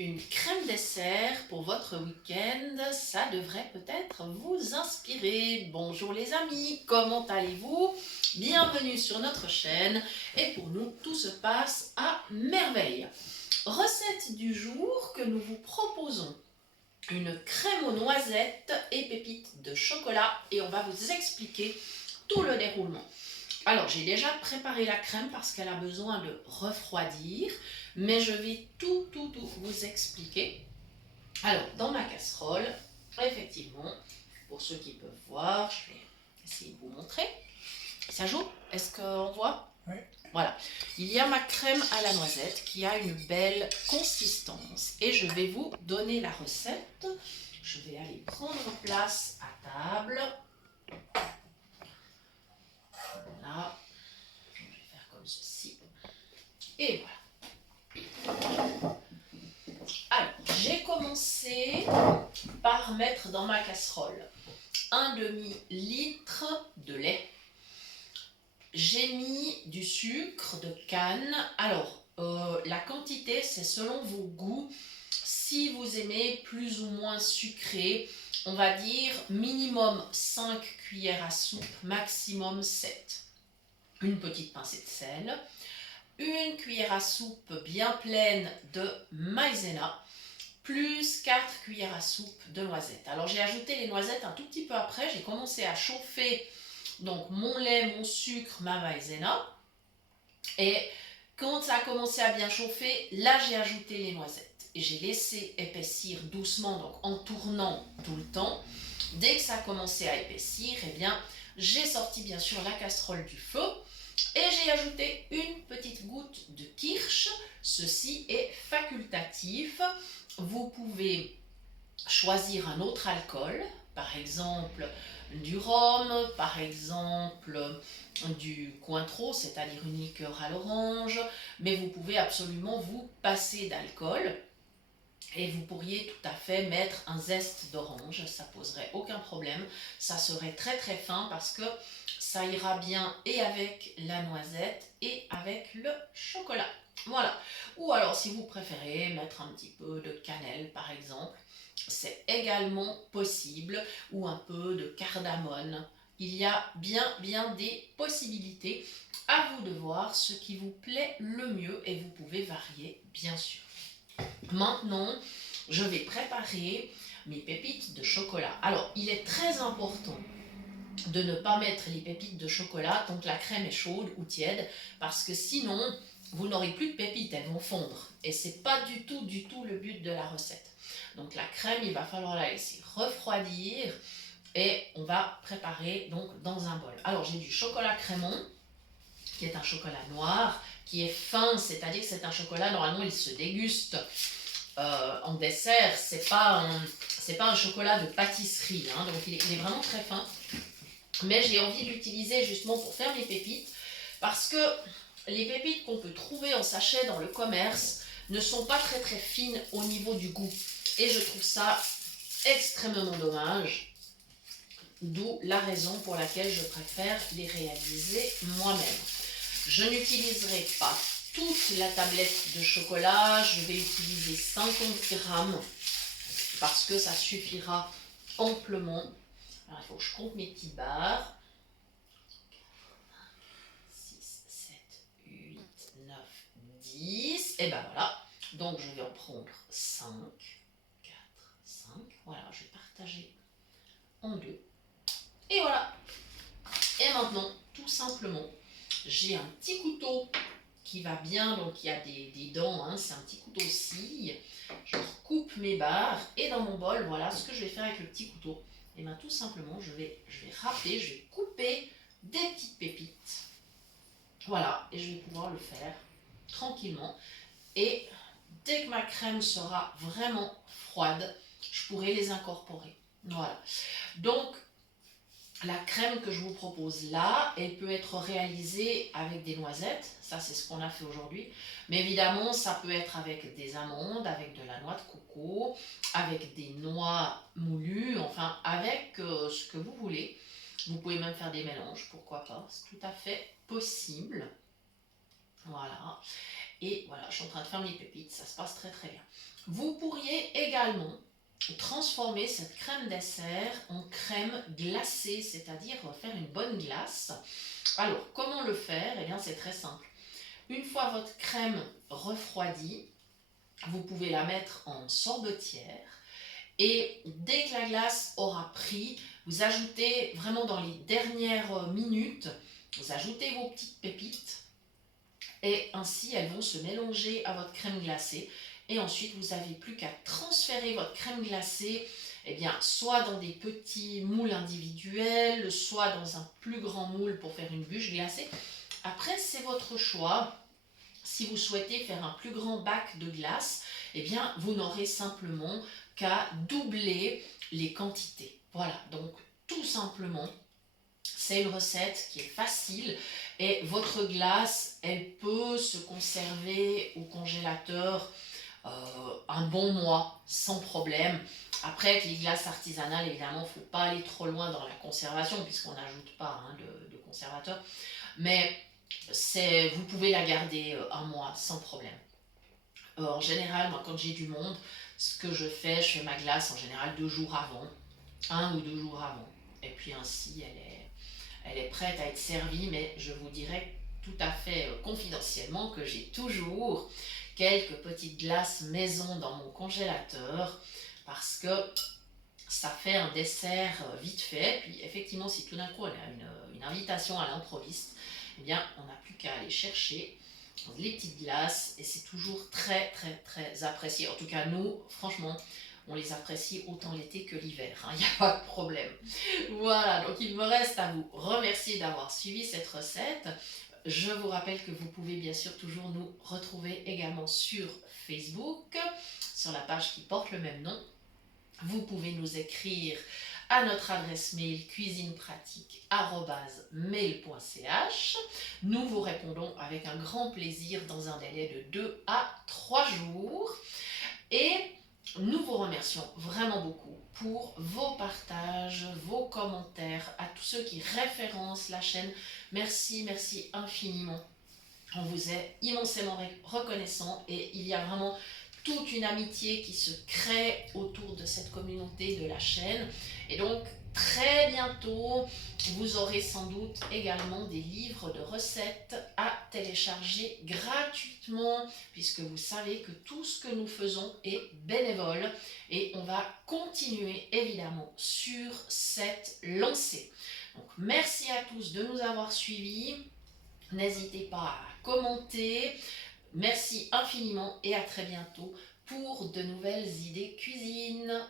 Une crème dessert pour votre week-end, ça devrait peut-être vous inspirer. Bonjour les amis, comment allez-vous? Bienvenue sur notre chaîne et pour nous, tout se passe à merveille. Recette du jour que nous vous proposons. Une crème aux noisettes et pépites de chocolat et on va vous expliquer tout le déroulement. Alors, j'ai déjà préparé la crème parce qu'elle a besoin de refroidir, mais je vais tout vous expliquer. Alors, dans ma casserole, effectivement, pour ceux qui peuvent voir, je vais essayer de vous montrer. Ça joue? Est-ce qu'on voit? Oui. Voilà. Il y a ma crème à la noisette qui a une belle consistance et je vais vous donner la recette. Je vais aller prendre place à table. Voilà. Je vais faire comme ceci. Et voilà. Alors, j'ai commencé par mettre dans ma casserole un demi-litre de lait. J'ai mis du sucre de canne. Alors, la quantité, c'est selon vos goûts. Si vous aimez plus ou moins sucré, on va dire minimum 5 cuillères à soupe, maximum 7. Une petite pincée de sel. Une cuillère à soupe bien pleine de maïzena, plus 4 cuillères à soupe de noisettes. Alors j'ai ajouté les noisettes un tout petit peu après, j'ai commencé à chauffer donc mon lait, mon sucre, ma maïzena. Et quand ça a commencé à bien chauffer, là j'ai ajouté les noisettes. Et j'ai laissé épaissir doucement, donc en tournant tout le temps. Dès que ça a commencé à épaissir, eh bien, j'ai sorti bien sûr la casserole du feu. Et j'ai ajouté une petite goutte de kirsch. Ceci est facultatif. Vous pouvez choisir un autre alcool, par exemple du rhum, par exemple du Cointreau, c'est-à-dire une liqueur à l'orange, mais vous pouvez absolument vous passer d'alcool. Et vous pourriez tout à fait mettre un zeste d'orange, ça poserait aucun problème. Ça serait très fin parce que ça ira bien et avec la noisette et avec le chocolat. Voilà. Ou alors si vous préférez mettre un petit peu de cannelle par exemple, c'est également possible. Ou un peu de cardamone. Il y a bien des possibilités. À vous de voir ce qui vous plaît le mieux et vous pouvez varier bien sûr. Maintenant, je vais préparer mes pépites de chocolat. Alors, il est très important de ne pas mettre les pépites de chocolat tant que la crème est chaude ou tiède, parce que sinon, vous n'aurez plus de pépites, elles vont fondre. Et c'est pas du tout le but de la recette. Donc la crème, il va falloir la laisser refroidir et on va préparer donc dans un bol. Alors, j'ai du chocolat crémant, qui est un chocolat noir, qui est fin, c'est-à-dire que c'est un chocolat, normalement, il se déguste en dessert, c'est pas un chocolat de pâtisserie, hein, donc il est vraiment très fin. Mais j'ai envie de l'utiliser justement pour faire mes pépites, parce que les pépites qu'on peut trouver en sachet dans le commerce ne sont pas très fines au niveau du goût. Et je trouve ça extrêmement dommage, d'où la raison pour laquelle je préfère les réaliser moi-même. Je n'utiliserai pas toute la tablette de chocolat, je vais utiliser 50 grammes parce que ça suffira amplement. Alors il faut que je compte mes petits bars. 6, 7, 8, 9, 10. Et ben voilà. Donc je vais en prendre 5, 4, 5. Voilà, je vais partager en deux. Et voilà. Et maintenant, tout simplement, j'ai un petit couteau qui va bien, donc il y a des dents, hein, c'est un petit couteau scie. Je coupe mes barres et dans mon bol, voilà ce que je vais faire avec le petit couteau. Et bien tout simplement, je vais râper, je vais couper des petites pépites. Voilà, et je vais pouvoir le faire tranquillement. Et dès que ma crème sera vraiment froide, je pourrai les incorporer. Voilà. Donc, la crème que je vous propose là, elle peut être réalisée avec des noisettes, ça c'est ce qu'on a fait aujourd'hui, mais évidemment ça peut être avec des amandes, avec de la noix de coco, avec des noix moulues, enfin avec ce que vous voulez. Vous pouvez même faire des mélanges, pourquoi pas, c'est tout à fait possible. Voilà. Et voilà, je suis en train de faire mes pépites, ça se passe très très bien. Vous pourriez également transformer cette crème dessert en crème glacée, c'est-à-dire faire une bonne glace. Alors, comment le faire? Eh bien, c'est très simple. Une fois votre crème refroidie, vous pouvez la mettre en sorbetière et dès que la glace aura pris, vous ajoutez vraiment dans les dernières minutes, vous ajoutez vos petites pépites et ainsi elles vont se mélanger à votre crème glacée et ensuite vous n'avez plus qu'à transférer votre crème glacée soit dans des petits moules individuels, soit dans un plus grand moule pour faire une bûche glacée. Après, c'est votre choix. Si vous souhaitez faire un plus grand bac de glace, vous n'aurez simplement qu'à doubler les quantités. Voilà, donc tout simplement, c'est une recette qui est facile et votre glace, elle peut se conserver au congélateur un bon mois sans problème. Après, avec les glaces artisanales, évidemment, il ne faut pas aller trop loin dans la conservation puisqu'on n'ajoute pas de conservateur. Mais vous pouvez la garder un mois sans problème. En général, moi, quand j'ai du monde, ce que je fais ma glace en général 2 jours avant, 1 ou 2 jours avant. Et puis ainsi, elle est prête à être servie, mais je vous dirais tout à fait confidentiellement que j'ai toujours quelques petites glaces maison dans mon congélateur parce que ça fait un dessert vite fait. Puis effectivement, si tout d'un coup on a une invitation à l'improviste, on n'a plus qu'à aller chercher les petites glaces et c'est toujours très très très apprécié. En tout cas, nous, franchement, on les apprécie autant l'été que l'hiver, il n'y a pas de problème. Voilà, donc il me reste à vous remercier d'avoir suivi cette recette. Je vous rappelle que vous pouvez bien sûr toujours nous retrouver également sur Facebook, sur la page qui porte le même nom. Vous pouvez nous écrire à notre adresse mail cuisinepratique@mail.ch. Nous vous répondons avec un grand plaisir dans un délai de 2 à 3 jours. Et nous vous remercions vraiment beaucoup pour vos partages, vos commentaires, à tous ceux qui référencent la chaîne. Merci, merci infiniment. On vous est immensément reconnaissant et il y a vraiment toute une amitié qui se crée autour de cette communauté de la chaîne. Et donc, très bientôt, vous aurez sans doute également des livres de recettes à télécharger gratuitement, puisque vous savez que tout ce que nous faisons est bénévole et on va continuer évidemment sur cette lancée. Donc, merci à tous de nous avoir suivis. N'hésitez pas à commenter. Merci infiniment et à très bientôt pour de nouvelles idées cuisine.